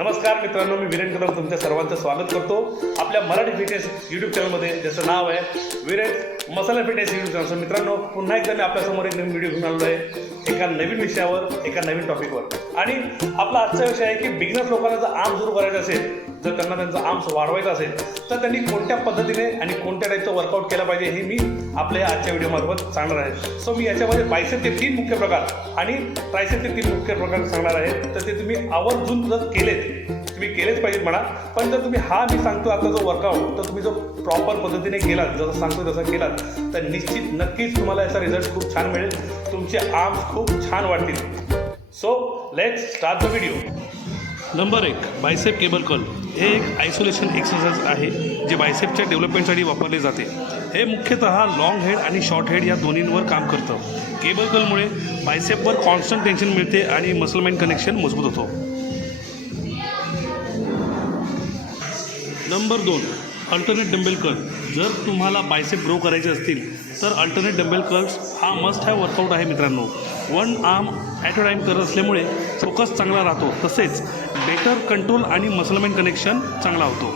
नमस्कार मित्रांनो, मी वीरेन कदम तुमच्या सर्वांचं स्वागत करतो आपल्या मराठी फिटनेस यूट्यूब चॅनलमध्ये, ज्याचं नाव आहे वीरेन मसाला फिटनेस यूट्यूब चॅनल. मित्रांनो, पुन्हा एकदा मी आपल्यासमोर एक नवीन व्हिडिओ घेऊन आलो आहे, एका नवीन विषयावर, एका नवीन टॉपिकवर. आणि आपला आजचा विषय आहे की बिगिनर्स लोकांना जर आर्म सुरू करायचं असेल, जर त्यांना त्यांचा आर्म्स वाढवायचा असेल, तर त्यांनी कोणत्या पद्धतीने आणि कोणत्या टाईपचं वर्कआउट केलं पाहिजे हे मी आपल्या आजच्या व्हिडिओमार्फत सांगणार आहे. सो मी याच्यामध्ये बायसेपचे 3 मुख्य प्रकार आणि ट्रायसेपचे 3 मुख्य प्रकार सांगणार आहे. तर ते तुम्ही आवर्जून जर तुम्ही केलेच पाहिजेत म्हणा. पण जर तुम्ही मी सांगतो आता जो वर्कआउट, तर तुम्ही जो प्रॉपर पद्धतीने केलात, जसं सांगतो तसं केलात, तर नक्कीच तुम्हाला याचा रिझल्ट खूप छान मिळेल. तुमचे आर्म्स खूप छान वाढतील. So let's start the video. Number 1, bicep cable curl. हे एक आयसोलेशन एक्सरसाइज आहे जे बायसेपच्या डेव्हलपमेंटसाठी वापरले जाते. हे मुख्यतः लॉंग हेड आणि शॉर्ट हेड या दोन्हींवर काम करतं. केबल कर्लमुळे बायसेपवर कॉन्स्टंट टेन्शन मिळते आणि मसल माइंड कनेक्शन मजबूत होतो. Number 2, alternate dumbbell curl. जर तुम्हाला बायसेप ग्रो करायचे असतील तर अल्टरनेट डंबेल कर्ल्स हा मस्ट हॅव वर्कआउट आहे मित्रांनो. One arm at a time करत असल्यामुळे फोकस चांगला राहतो, तसेच बेटर कंट्रोल आणि मसल माइंड कनेक्शन चांगला होतो.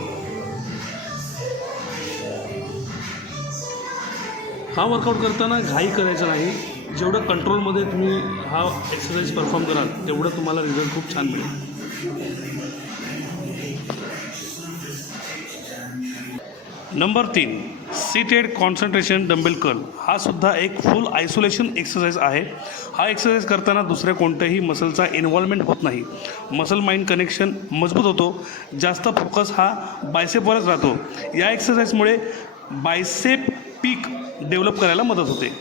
हा वर्कआउट करताना घाई करायचा नाही. जेवढं कंट्रोलमध्ये तुम्ही हा एक्सरसाइज परफॉर्म कराल तेवढं तुम्हाला रिझल्ट खूप छान मिळेल. Number 3, seated concentration dumbbell curl. हा सुद्धा एक फुल आयसोलेशन एक्सरसाइज आहे. हा एक्सरसाइज करताना दुसऱ्या कोणत्याही मसलचा इन्व्हॉल्वमेंट होत नाही. मसल माइंड कनेक्शन मजबूत होतो. जास्त फोकस हा बायसेपवरच राहतो. या एक्सरसाइजमुळे बायसेप पीक डेव्हलप करायला मदत होते.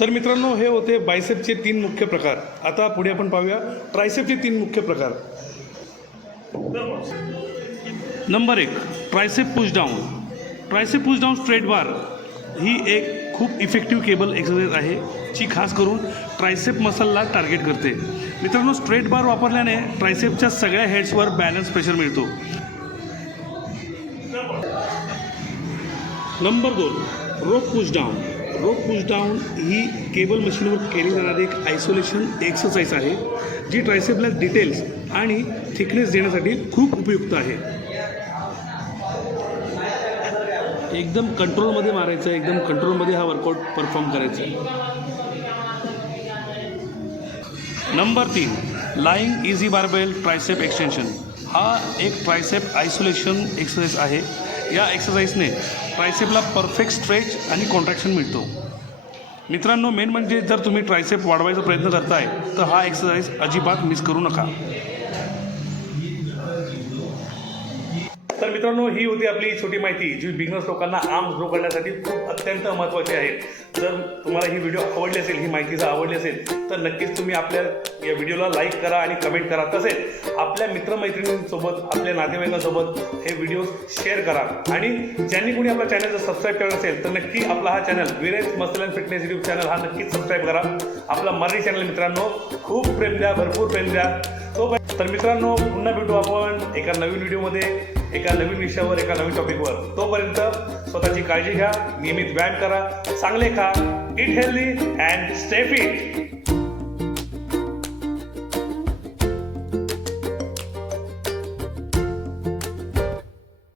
तर मित्रांनो, हे होते बायसेपचे 3 मुख्य प्रकार. आता पुढे आपण पाहूया ट्रायसेपचे 3 मुख्य प्रकार. Number 1, tricep push down. Tricep push down straight bar ही एक खूप इफेक्टिव्ह केबल एक्सरसाइज आहे, जी खास करून ट्रायसेप मसलला टार्गेट करते. मित्रांनो, स्ट्रेट बार वापरल्याने ट्रायसेपच्या सगळ्या हेड्सवर बॅलन्स प्रेशर मिळतो. नंबर 2, रोप पुश डाऊन. रोप पुश डाऊन ही केबल मशीनवर केली जाणारी एक आयसोलेशन एक्सरसाइज आहे, जी ट्रायसेपला डिटेल्स आणि थिकनेस देण्यासाठी खूप उपयुक्त आहे. एकदम कंट्रोलमध्ये मारायचं, एकदम कंट्रोलमध्ये हा वर्कआउट परफॉर्म करायचा. Number 3, lying easy barbell tricep extension. हा एक ट्रायसेप आयसोलेशन एक्सरसाइज आहे. या एक्सरसाइजने ट्रायसेपला परफेक्ट स्ट्रेच आणि कॉन्ट्रॅक्शन मिळतो. मित्रांनो, मेन म्हणजे जर तुम्ही ट्रायसेप वाढवायचा प्रयत्न करताय तर हा एक्सरसाइज अजिबात मिस करू नका. तर मित्रांनो, ही होती आपली छोटी माहिती, जी बिगिनर्स लोकांना आर्म्स ग्रो करण्यासाठी खूप अत्यंत महत्त्वाची आहे. जर तुम्हाला ही व्हिडिओ आवडली असेल, ही माहिती जर आवडली असेल, तर नक्कीच तुम्ही आपल्या या व्हिडिओला लाईक करा आणि कमेंट करा. तसेच आपल्या मित्रमैत्रिणींसोबत, आपल्या नातेवाईकांसोबत हे व्हिडिओ शेअर करा. आणि ज्यांनी कोणी आपल्या चॅनलचं सबस्क्राईब केलं असेल तर नक्की आपला हा channel Viren muscle and fitness YouTube channel हा नक्कीच सबस्क्राईब करा. आपला मराठी चॅनल मित्रांनो, खूप प्रेम द्या, भरपूर प्रेम द्या. तर मित्रांनो, पुन्हा भेटू आपण एका नवीन व्हिडिओमध्ये, एका नवीन विषयावर, एका नवीन टॉपिकवर. तोपर्यंत स्वतःची काळजी घ्या, नियमित व्यायाम करा, चांगले खा, eat healthy and stay fit.